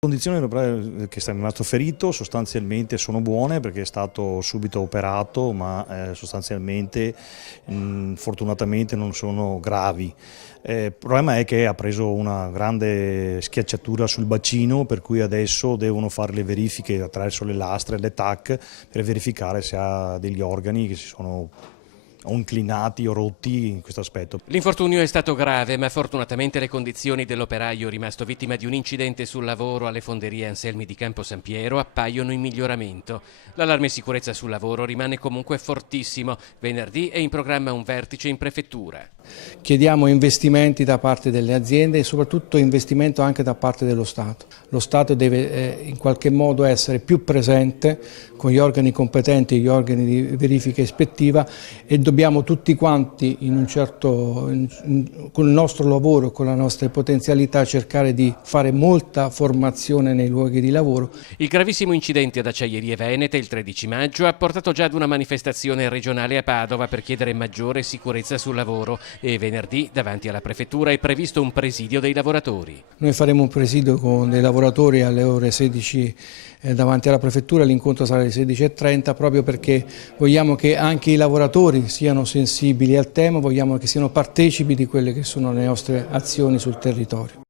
Le condizioni che è rimasto ferito sostanzialmente sono buone perché è stato subito operato, ma sostanzialmente fortunatamente non sono gravi. Il problema è che ha preso una grande schiacciatura sul bacino, per cui adesso devono fare le verifiche attraverso le lastre e le TAC per verificare se ha degli organi che si sono o inclinati o rotti in questo aspetto. L'infortunio è stato grave, ma fortunatamente le condizioni dell'operaio rimasto vittima di un incidente sul lavoro alle fonderie Anselmi di Campo San Piero appaiono in miglioramento. L'allarme sicurezza sul lavoro rimane comunque fortissimo. Venerdì è in programma un vertice in prefettura. Chiediamo investimenti da parte delle aziende e soprattutto investimento anche da parte dello Stato. Lo Stato deve in qualche modo essere più presente con gli organi competenti, gli organi di verifica ispettiva, e dobbiamo tutti quanti con il nostro lavoro, con le nostre potenzialità, cercare di fare molta formazione nei luoghi di lavoro. Il gravissimo incidente ad Acciaierie Venete il 13 maggio ha portato già ad una manifestazione regionale a Padova per chiedere maggiore sicurezza sul lavoro, e venerdì davanti alla prefettura è previsto un presidio dei lavoratori. Noi faremo un presidio con dei lavoratori alle ore 16 davanti alla prefettura, l'incontro sarà alle 16:30 proprio perché vogliamo che anche i lavoratori siano sensibili al tema, vogliamo che siano partecipi di quelle che sono le nostre azioni sul territorio.